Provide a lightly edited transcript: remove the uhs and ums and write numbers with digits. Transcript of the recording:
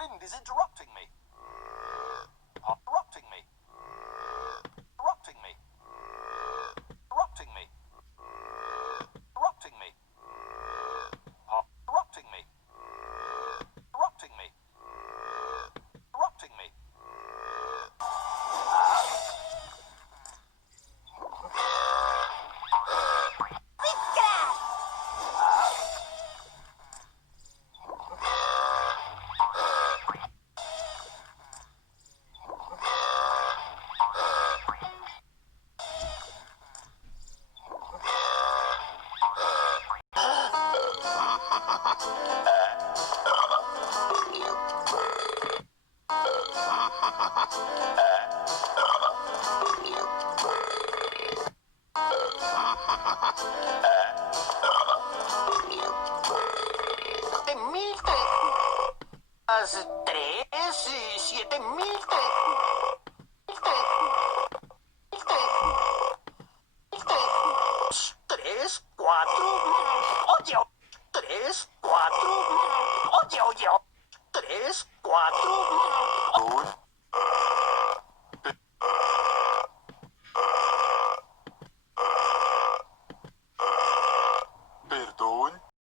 Wind is interrupting me. Interrupting me. Interrupting me. Interrupting me. Interrupting me. Interrupting me. Interrupting me. Interrupting me. Oye, 3, 4.